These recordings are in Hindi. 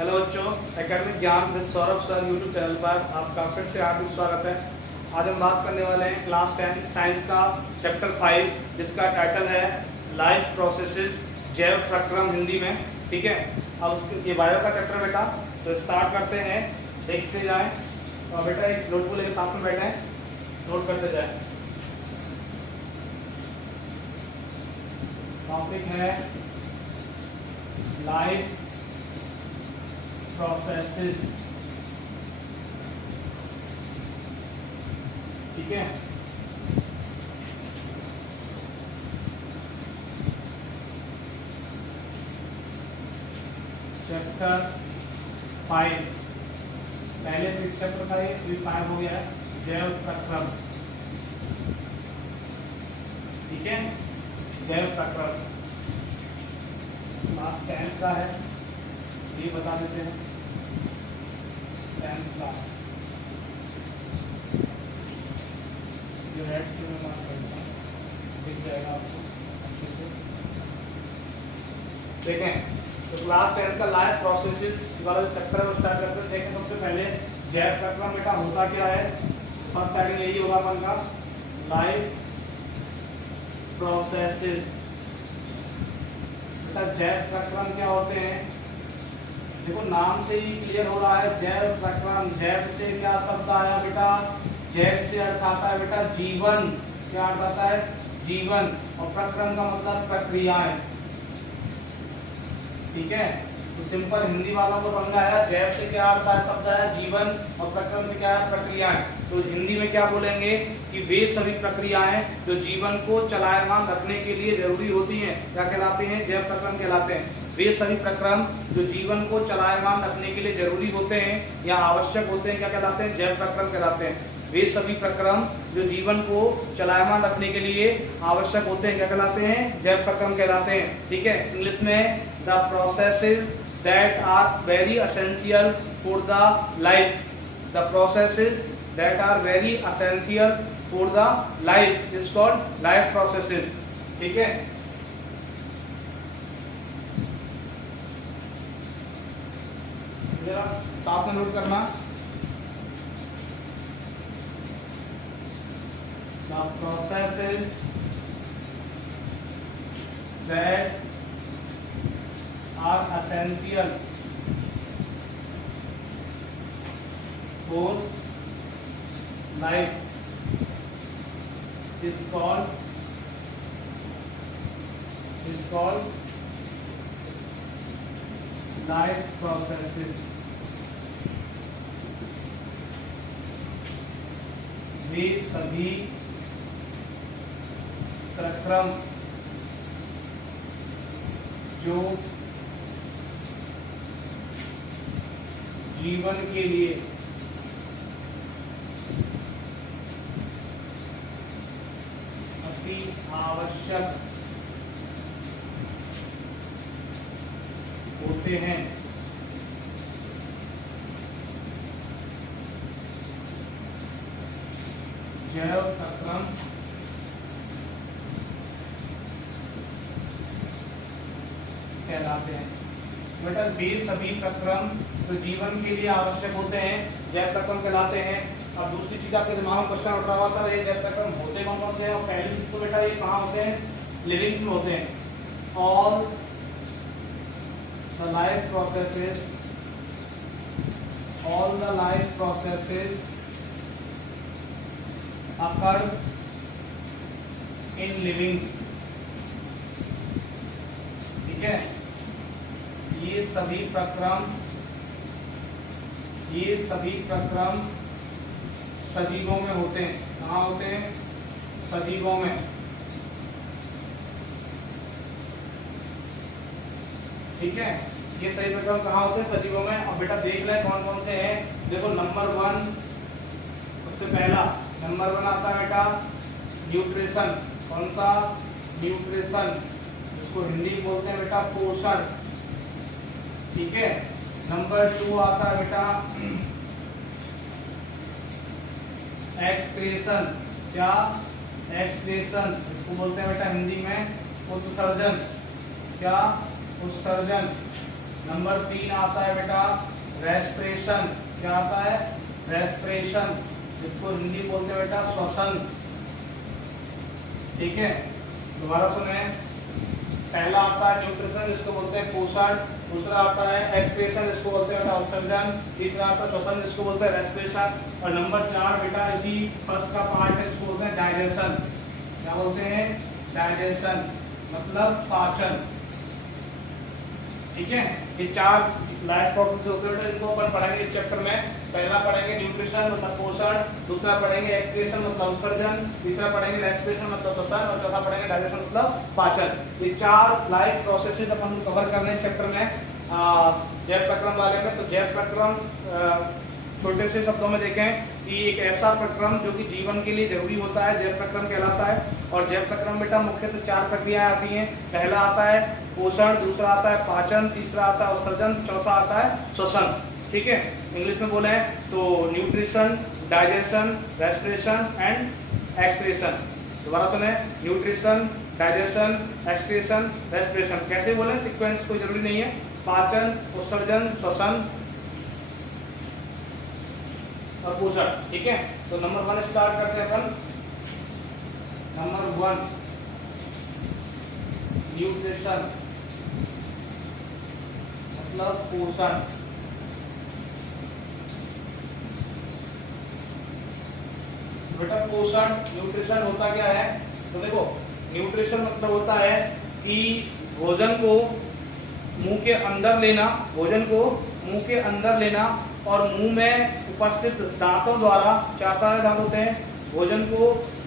हेलो बच्चों, एकेडमिक ज्ञान with Saurabh sir YouTube channel पर आपका फिर से हार्दिक स्वागत है। आज हम बात करने वाले हैं क्लास 10 साइंस का चैप्टर 5, जिसका टाइटल है लाइफ प्रोसेसेस, जैव प्रक्रम हिंदी में। ठीक है, अब उसके ये बायो का चैप्टर बेटा, तो स्टार्ट करते हैं, देखते जाएं। और बेटा एक नोटबुक लेके साथ में बैठे हैं, नोट करते जाएं। टॉपिक है लाइफ प्रोसेसेस। ठीक है, चैप्टर 5, पहले से चैप्टर था ये, 5 हो गया है जैव प्रक्रम। ठीक है, जैव प्रक्रम क्लास 10 का है, ये बता देते हैं। 10 क्लास जो रेड से मैं बात करता हूँ, दिख जाएगा आपको अच्छे से। देखें, तो क्लास 10 का लाइफ प्रोसेसेस वाला चैप्टर में स्टार्ट करते हैं। देखें, सबसे पहले जैव प्रक्रम बेटा होता क्या है। फर्स्ट स्टार्टिंग यही होगा अपन का, लाइफ प्रोसेसेस। बेटा जैव प्रक्रम क्या होते हैं, देखो नाम से ही क्लियर हो रहा है। जैव प्रक्रम, जैव से क्या शब्द आया बेटा, जैव से अर्थ आता है बेटा जीवन। क्या अर्थ आता है, जीवन। और प्रक्रम का मतलब प्रक्रियाएं। ठीक है, तो सिंपल हिंदी वालों को समझ आया। जैव से क्या अर्थ है, शब्द है जीवन, और प्रक्रम से क्या है, प्रक्रियाएं। तो हिंदी में क्या बोलेंगे कि वे सभी प्रक्रियाएं जो जीवन को चलायमान रखने के लिए जरूरी होती हैं, क्या कहलाते हैं, जैव प्रक्रम कहलाते हैं। वे सभी प्रक्रम जो जीवन को चलायमान रखने के लिए जरूरी होते हैं या आवश्यक होते हैं, क्या कहलाते हैं, जैव प्रक्रम कहलाते हैं। वे सभी प्रक्रम जो जीवन को चलायमान रखने के लिए आवश्यक होते हैं, क्या कहलाते हैं, जैव प्रक्रम कहलाते हैं। ठीक है, इंग्लिश में the processes that are very essential for the life. The processes that are very essential for the life is called life processes. ठीक है, जरा साथ में नोट करना। The processes that are essential for life is called life processes। वे सभी प्रक्रम जो जीवन के लिए अति आवश्यक होते हैं, जैव प्रक्रम कहलाते हैं। बेटा वे सभी प्रक्रम जो जीवन के लिए आवश्यक होते हैं, जैव प्रक्रम कहलाते हैं। अब दूसरी चीज आपके दिमाग में क्वेश्चन उठ रहा होगा, सर ये जैव प्रक्रम होते कौन कौन से हैं। और पहली चीज तो बेटा ये कहाँ होते हैं, लिविंग्स में होते हैं। All the life processes, all the life processes occurs in livings। ठीक है, ये सभी प्रक्रम सजीवों में होते हैं। कहाँ होते हैं, सजीवों में। ठीक है, ये सभी प्रक्रम कहाँ होते हैं, सजीवों में। और बेटा देख लें कौन कौन से हैं। देखो नंबर 1, सबसे पहला नंबर 1 आता है बेटा न्यूट्रिशन। कौन सा, न्यूट्रिशन, इसको हिंदी में बोलते हैं बेटा पोषण। ठीक है, नंबर 2 आता है बेटा एक्सक्रीशन। क्या, एक्सक्रीशन, इसको बोलते हैं बेटा हिंदी में उत्सर्जन। क्या, उत्सर्जन। नंबर 3 आता है बेटा रेस्पिरेशन। क्या आता है? रेस्पिरेशन, जिसको हिंदी बोलते हैं बेटा श्वसन। ठीक है, दोबारा सुने। पहला आता है न्यूट्रिशन, जिसको बोलते हैं पोषण। दूसरा आता है एक्सक्रीशन, जिसको बोलते हैं बेटा उत्सर्जन। तीसरा आता है श्वसन, जिसको बोलते हैं रेस्पिरेशन। और नंबर 4 बेटा इसी फर्स्ट का पार्ट है, जिसको बोलते हैं डाइजेशन। क्या बोलते हैं? डाइजेशन, मतलब पाचन। ठीक है, ये 4 लाइफ प्रोसेस होते हैं, इनको अपन पढ़ेंगे इस चैप्टर में। पहला पढ़ेंगे न्यूट्रिशन मतलब पोषण, दूसरा पढ़ेंगे एक्सक्रीशन मतलब उत्सर्जन, तीसरा पढ़ेंगे रेस्पिरेशन मतलब श्वसन, और चौथा पढ़ेंगे डाइजेशन मतलब पाचन। ये 4 लाइफ प्रोसेसेस अपन कवर करने इस चैप्टर में जैव प्रक्रम वाले में। तो जैव प्रक्रम छोटे से शब्दों में देखें कि एक ऐसा प्रक्रम जो कि जीवन के लिए जरूरी होता है, जैव प्रक्रम कहलाता है। और जैव प्रक्रम बेटा मुख्यतः 4 प्रक्रियाएं आती हैं। पहला आता है पोषण, दूसरा आता है पाचन, तीसरा आता है उत्सर्जन, चौथा आता है श्वसन। ठीक है, इंग्लिश में बोले तो nutrition, digestion, respiration and excretion. दोबारा सुने, न्यूट्रिशन, डाइजेशन, एक्सक्रीशन, रेस्पिरेशन। कैसे बोले? सीक्वेंस कोई जरूरी नहीं है। पाचन, उत्सर्जन, श्वसन और पोषण। ठीक है, तो नंबर 1 स्टार्ट करते हैं अपन। नंबर 1 न्यूट्रिशन मतलब पोषण। बेटा पोषण न्यूट्रिशन होता क्या है? तो देखो, न्यूट्रिशन मतलब होता है कि भोजन को मुंह के अंदर लेना, भोजन को मुंह के अंदर लेना और मुंह में उपस्थित दांतों द्वारा, 4 दांत होते हैं, भोजन को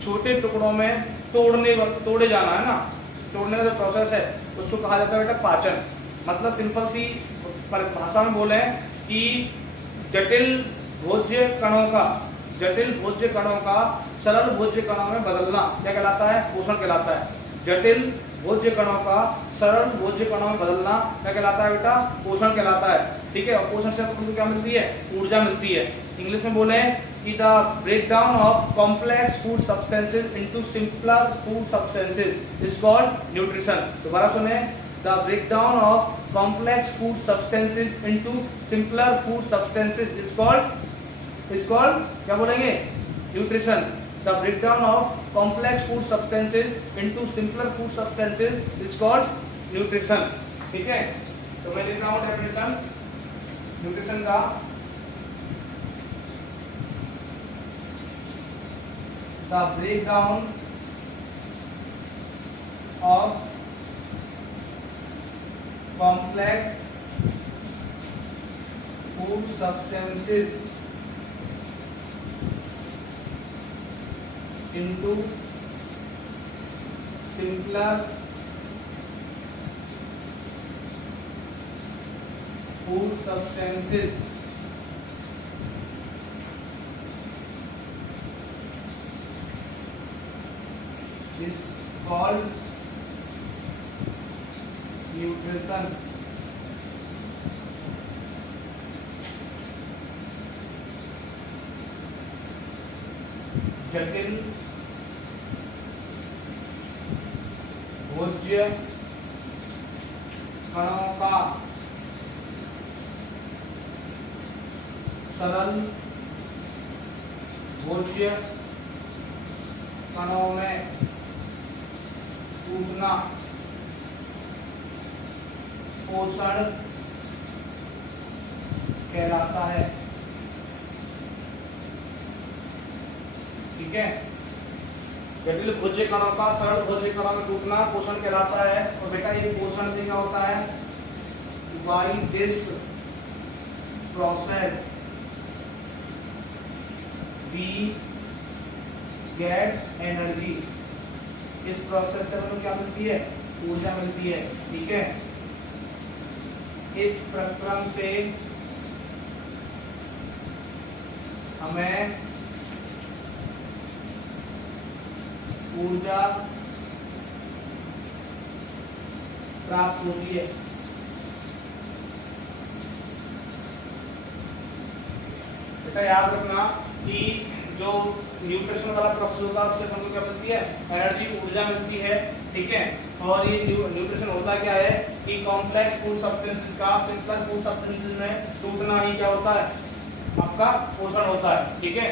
छोटे टुकड़ों में तोड़े जाना है ना। तोड़ने का जो प्रोसेस है उसको कहा जाता है बेटा पाचन। मतलब सिंपल सी भाषा में बोले कि जटिल भोज्य कणों का सरल भोज्य कणों में बदलना क्या कहलाता है? पोषण कहलाता है। जटिल भोज्य कणों का सरल भोज्य कणों में बदलना क्या कहलाता है बेटा? पोषण कहलाता है। ठीक है, और पोषण से आपको क्या मिलती है? ऊर्जा मिलती है। इंग्लिश में बोले कि the breakdown of complex food substances into simpler food substances is called nutrition. दोबारा सुने, the breakdown of complex food substances into simpler food substances is called क्या बोलेंगे? Nutrition. The breakdown of complex food substances into simpler food substances is called nutrition. ठीक है, तो मैं लिख रहा हूँ डेफिनेशन न्यूट्रिशन का। The breakdown of complex food substances into simpler food substances is called nutrition. जटिल भोज्य कणों का सरल भोज्य कणों में कूदना पोषण कहलाता है। ठीक है, जटिल भोज्य कणों का सरल भोज्य कणों में टूटना पोषण कहलाता है। और बेटा ये पोषण से क्या होता है? By this process we get energy. इस प्रोसेस से हमें क्या मिलती है? ऊर्जा मिलती है। ठीक है, इस प्रक्रम से हमें ऊर्जा प्राप्त होती है। बेटा याद रखना कि जो न्यूट्रिशन वाला प्रोसेस होता है उससे हमको क्या मिलती है? एनर्जी, ऊर्जा मिलती है। ठीक है, और ये न्यूट्रिशन होता क्या है कि कॉम्प्लेक्स फूड सब्सटेंसेस का सिंपल फूड सब्सटेंसेस में टूटना ही क्या होता है, आपका पोषण होता है। ठीक है,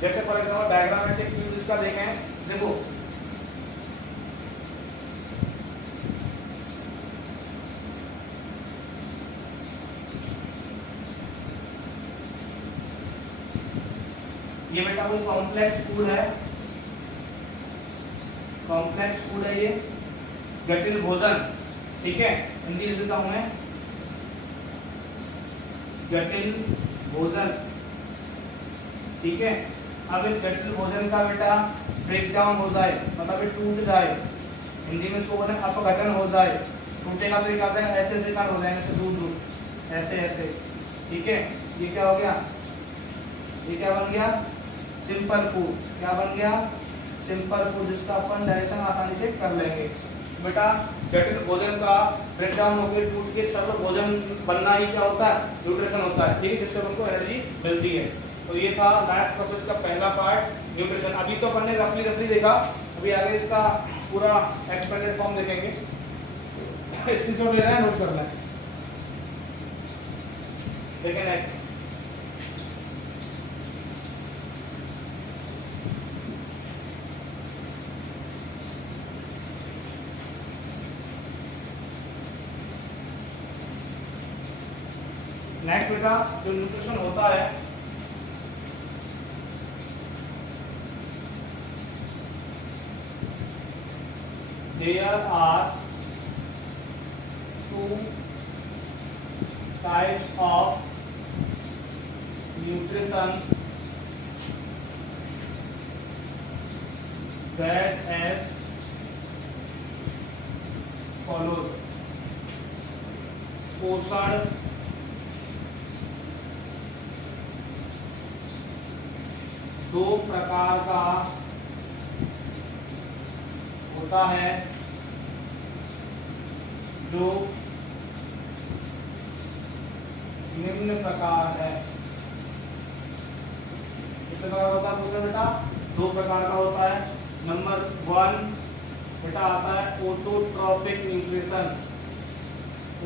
जैसे फॉर एग्जांपल डायग्रामेटिक व्यू इसका देखें, देखो ये बेटा कोई कॉम्प्लेक्स फूड है, कॉम्प्लेक्स फूड है ये, जटिल भोजन। ठीक है, हिंदी लिख देता हूं मैं, जटिल भोजन। ठीक है, अब इस जटिल भोजन का बेटा ब्रेक डाउन हो जाए, मतलब ये टूट जाए, हिंदी में इसको बोलते हैं अपघटन हो जाए। टूटेगा तो क्या होता है, ऐसे ऐसे कण हो जाएंगे, ऐसे दूर दूर, ऐसे ऐसे। ठीक है, ये क्या हो गया, ये क्या बन गया, सिंपल फूड। क्या बन गया, सिंपल फूड, जिसका अपन डायरेक्शन आसानी से कर लेंगे। बेटा जटिल भोजन का ब्रेक डाउन होकर टूट के सरल भोजन बनना ही क्या होता है, न्यूट्रिशन होता है। ठीक है, जिससे उनको एनर्जी मिलती है। तो ये था डाइट प्रोसेस का पहला पार्ट, न्यूट्रिशन। अभी तो अपन ने रफली देखा, अभी आगे इसका पूरा एक्सपेंडेड फॉर्म देखेंगे। स्क्रीनशॉट ले रहे हैं, नोट करना है। देखिए नेक्स्ट, नेक्स्ट बेटा जो न्यूट्रिशन होता है, there are two types of nutrition that as follows. पोषण दो प्रकार का होता है, जो निम्न प्रकार है। कितने प्रकार होता है पोषण बेटा, दो प्रकार का होता है। नंबर 1 बेटा आता है ऑटोट्रॉफिक न्यूट्रिशन,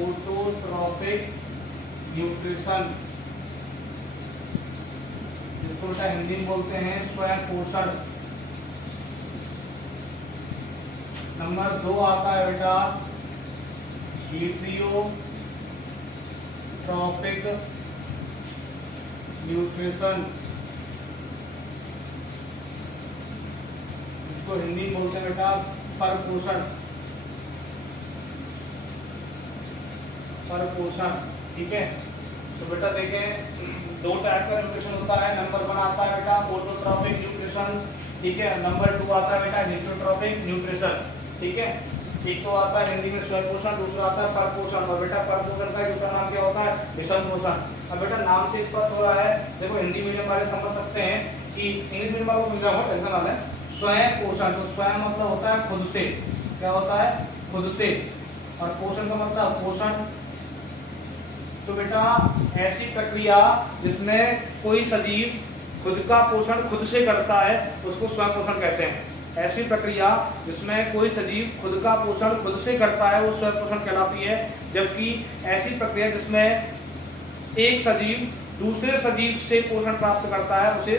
ऑटोट्रॉफिक न्यूट्रिशन, जिसको बेटा हिंदी में बोलते हैं स्वयं पोषण। नंबर 2 आता है बेटा हीटियोट्रॉफिक न्यूट्रिशन, जिसको हिंदी में बोलते हैं बेटा परपोषण, परपोषण। ठीक है, तो बेटा देखें दो टाइप का न्यूट्रिशन होता है। नंबर 1 आता है बेटा ऑटोट्रॉफिक न्यूट्रिशन। ठीक है, नंबर 2 आता है बेटा हीटियोट्रॉफिक न्यूट्रिशन। ठीक है, एक तो आता है हिंदी में स्वयं पोषण, दूसरा आता है परपोषण। और बेटा परपोषण का दूसरा नाम क्या होता है, विषम पोषण। अब बेटा नाम से स्पष्ट हो रहा है, देखो हिंदी मीडियम वाले समझ सकते हैं कि इंग्लिश मीडियम वालों को समझाऊंगा, टेंशन वाला है। स्वयं पोषण, तो स्वयं मतलब होता है खुद से, क्या होता है, खुद से, और पोषण का मतलब पोषण। तो बेटा ऐसी प्रक्रिया जिसमें कोई सजीव खुद का पोषण खुद से करता है उसको स्वयं पोषण कहते हैं। ऐसी प्रक्रिया जिसमें कोई सजीव खुद का पोषण खुद से करता है वो स्वयं पोषण कहलाती है। जबकि ऐसी प्रक्रिया जिसमें एक सजीव दूसरे सजीव से पोषण प्राप्त करता है उसे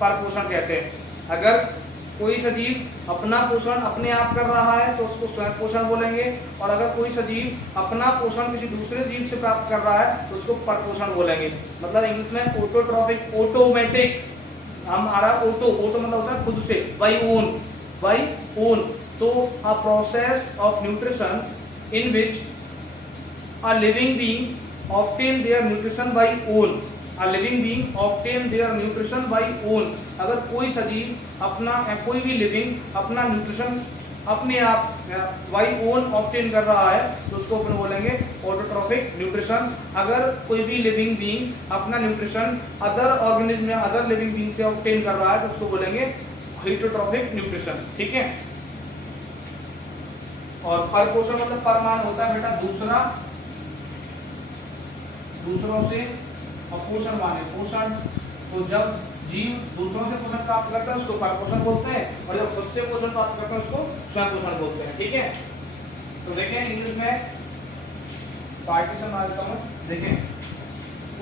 परपोषण कहते हैं। अगर कोई सजीव अपना पोषण अपने आप कर रहा है तो उसको स्वयं पोषण बोलेंगे, और अगर कोई सजीव अपना पोषण किसी दूसरे जीव से प्राप्त कर रहा है तो उसको परपोषण बोलेंगे। मतलब इंग्लिश में ऑटोट्रॉफिक, ऑटोमेटिक, हम आ रहा ऑटो, ऑटो मतलब होता है खुद से, बाय ओन, बाय ओन। तो a process of nutrition in which a living being obtain their nutrition by own, a living being obtain their nutrition by own. अगर कोई सजीव अपना, कोई भी लिविंग अपना न्यूट्रिशन अपने आप बाय ओन ऑब्टेन कर रहा है तो उसको अपन बोलेंगे ऑटोट्रॉफिक न्यूट्रिशन। अगर कोई भी लिविंग बीइंग अपना न्यूट्रिशन अदर ऑर्गेनिज्म या अदर लिविंग बीइंग से ऑब्टेन कर रहा है तो उसको बोलेंगे हीटोट्रॉफिक न्यूट्रिशन। ठीक है, और परपोषण मतलब पर मान होता है बेटा दूसरा, दूसरों से, और पोषण माने पोषण। तो जब जीव दूसरों से पोषण प्राप्त करता है उसको परपोषण बोलते हैं, और जब खुद से पोषण प्राप्त करता है उसको स्वयं पोषण बोलते हैं। ठीक है, तो देखें इंग्लिश में पार्टीशन बना देता हूँ। देखें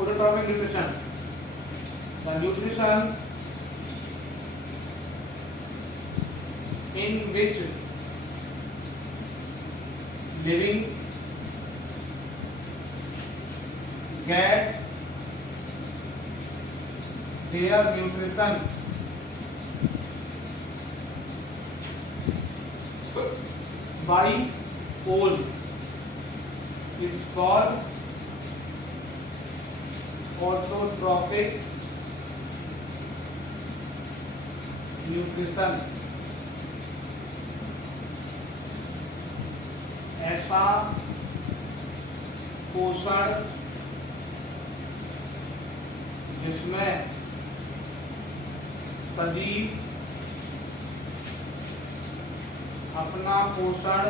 autotrophic nutrition, the nutrition in which living get their nutrition by pole is called autotrophic nutrition। ऐसा पोषण जिसमें सजीव अपना पोषण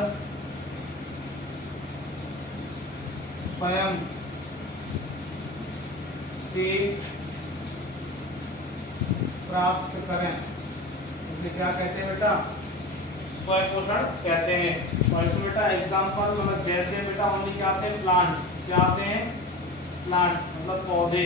स्वयं से प्राप्त करें, इसे क्या कहते हैं बेटा? स्वयं पोषण कहते हैं। और इसमें बेटा एग्जाम्पल मतलब जैसे बेटा ओनली क्या आते हैं? प्लांट्स। क्या आते हैं? प्लांट्स मतलब पौधे।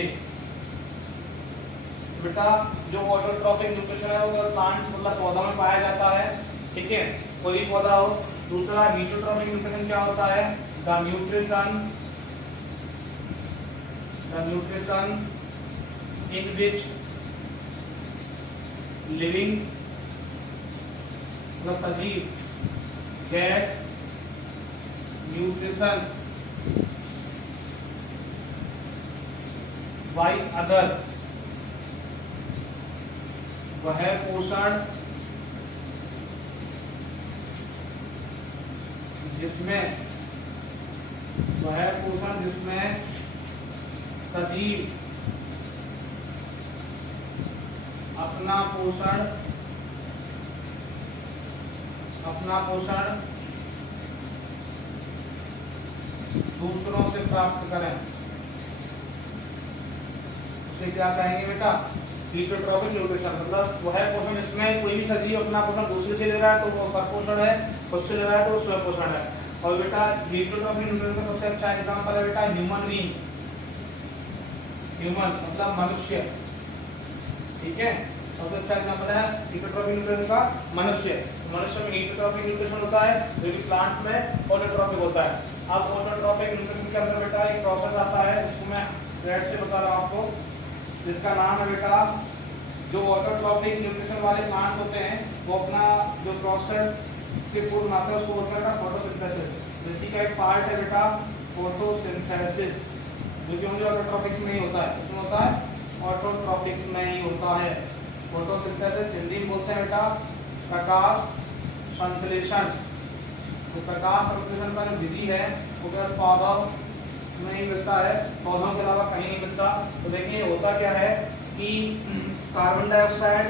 बेटा जो ऑटोट्रॉफिक न्यूट्रिशन है वो प्लांट्स मतलब पौधों में पाया जाता है, ठीक है, कोई भी पौधा हो। दूसरा हीटोट्रॉफिक न्यूट्रिशन क्या होता है? The nutrition in which livings मतलब सजीव गेट न्यूट्रिशन बाय अदर, वह पोषण जिसमें सजीव अपना पोषण दूसरों से प्राप्त करें, उसे क्या कहेंगे बेटा? हीटोट्रॉफिक न्यूट्रिशन। मतलब वह पोषण जिसमें कोई भी सजीव अपना पोषण दूसरे से ले रहा है तो वो परपोषण है, खुद से ले रहा है तो वो स्वयं पोषण है। और बेटा हीटोट्रॉफिक न्यूट्रिशन का सबसे अच्छा एग्जांपल है बेटा ह्यूमन बीइंग। ह्यूमन मतलब मनुष्य, ठीक है, सबसे अच्छा एग्जांपल है हीटोट्रॉफिक न्यूट्रिशन का मनुष्य। मनुष्य में हीटोट्रॉफिक न्यूट्रिशन होता है, जबकि प्लांट्स में ऑटोट्रॉफिक होता है। अब ऑटोट्रॉफिक न्यूट्रिशन के अंदर बेटा एक प्रोसेस आता है जिसको मैं रेड से बता रहा हूं आपको, जिसका नाम है बेटा, जो ऑटोट्रॉफिक न्यूट्रिशन वाले प्लांट्स होते हैं वो अपना जो प्रोसेस से फूड बनाते हैं उसको बोलते हैं फोटोसिंथेसिस। इसी का एक पार्ट है बेटा फोटोसिंथेसिस, जो कि मुझे ऑटोट्रॉफिक्स में ही होता है। इसमें होता है ऑटोट्रॉफिक्स में ही होता है फोटोसिंथेसिस। हिंदी में बोलते हैं बेटा प्रकाश संश्लेषण। तो प्रकाश संश्लेषण का जो विधि है वो केवल पौधों में ही मिलता है, पौधों के अलावा कहीं नहीं मिलता। तो देखिए होता क्या है कि कार्बन डाइऑक्साइड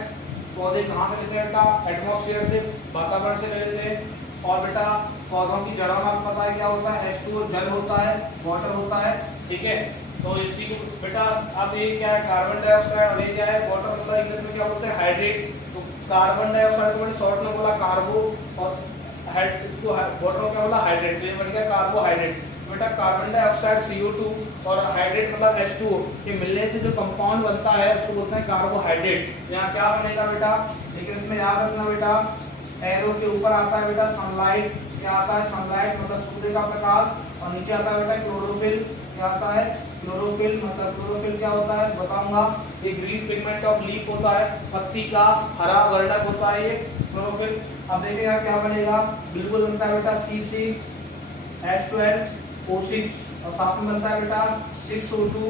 पौधे कहाँ से लेते हैं बेटा? एटमॉस्फेयर से, वातावरण से ले लेते हैं। और बेटा पौधों की जड़ों में आपको पता है क्या होता है? H2O जल होता है, वाटर होता है, ठीक है। तो इसी को बेटा अब ये क्या है? कार्बन डाइऑक्साइड और ये क्या है? वाटर। मतलब इंग्लिश में क्या बोलते हैं? हाइड्रेट। तो कार्बन डाइऑक्साइड को मैंने शॉर्ट में बोला कार्बो, और इसको वाटर को क्या बोला? हाइड्रेट। तो ये बन गया कार्बोहाइड्रेट। बेटा कार्बन डाइऑक्साइड CO2 और हाइड्रेट मतलब H2O के मिलने से जो कंपाउंड बनता है उसको बोलते हैं कार्बोहाइड्रेट। यहाँ क्या बनेगा बेटा? लेकिन इसमें याद रखना बेटा, एरो के ऊपर आता है बेटा सनलाइट। क्या आता है? सनलाइट मतलब सूर्य का प्रकाश। और नीचे आता है बेटा क्लोरोफिल। क्या आता है? क्लोरोफिल। मतलब क्लोरोफिल क्या होता है बताऊंगा। ये ग्रीन पिगमेंट ऑफ लीफ होता है, पत्ती का हरा वर्णक होता है ये क्लोरोफिल। अब देखिएगा क्या बनेगा? बिल्कुल बनता है बेटा C6H12O6 और साथ में बनता है बेटा 6O2,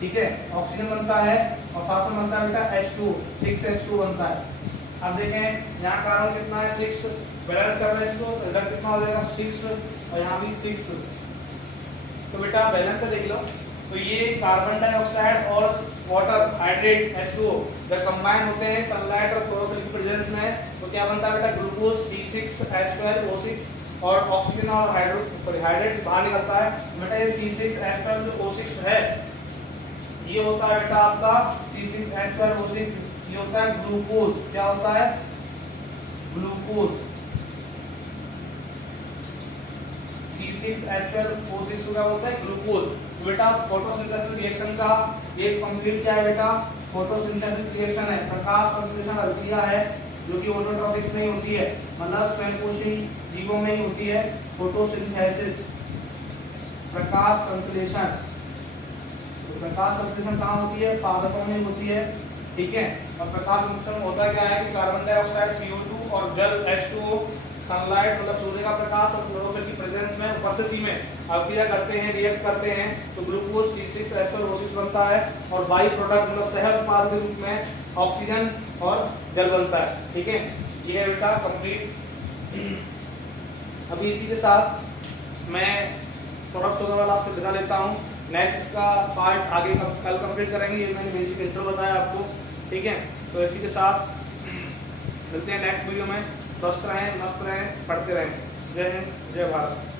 ठीक है, ऑक्सीजन बनता है। और साथ में बनता है बेटा H2, 6H2 बनता है। अब देखें यहाँ कार्बन कितना है? 6। बैलेंस कर रहे हैं इसको, इधर कितना हो जाएगा? 6 और यहाँ भी 6। तो बेटा बैलेंस से देख लो। तो ये कार्बन डाइऑक्साइड और वाटर हाइड्रेट H2O जब कंबाइन होते हैं सनलाइट और क्लोरोफिल की प्रेजेंस में तो क्या बनता है बेटा? ग्लूकोज C6H12O6 और ऑक्सीजन और हाइड्रेट बाहर निकलता है। बेटा ये C6H12O6 है, ये होता है बेटा आपका C6H12O6, ये होता है ग्लूकोज। क्या होता है? ग्लूकोज। C6 C6H12O6 क्या होता है ग्लूकोज। तो बेटा फोटोसिंथेसिस रिएक्शन का एक कंप्लीट क्या है बेटा, फोटोसिंथेसिस रिएक्शन है, प्रकाश संश्लेषण अभिक्रिया है जो कि ऑटोट्रॉपिक में होती है, मतलब स्वयंपोषी जीवों में ही होती है। फोटोसिंथेसिस प्रकाश संश्लेषण, तो प्रकाश संश्लेषण कहाँ होती है, पादपों में होती है, ठीक है। और प्रकाश संश्लेषण होता क्या है कि कार्बन डाइऑक्साइड CO2 और जल H2O सनलाइट मतलब सूर्य का प्रकाश और क्लोरोफिल की प्रेजेंस में उपस्थिति में अभिक्रिया करते हैं, रिएक्ट करते हैं, तो ग्लूकोज C6H12O6 बनता है और बाई प्रोडक्ट मतलब सह उत्पाद के रूप में ऑक्सीजन और जल बनता है, ठीक है। ये है बेटा कंप्लीट। अभी इसी के साथ मैं सौरभ सोनोवाल आपसे विदा लेता हूँ। नेक्स्ट इसका पार्ट आगे कल कंप्लीट करेंगे, ये मैंने बेसिक इंट्रो बताया आपको, ठीक है। तो इसी के साथ मिलते हैं नेक्स्ट वीडियो में। स्वस्थ रहें, मस्त रहें, पढ़ते रहें। जय हिंद, जय भारत।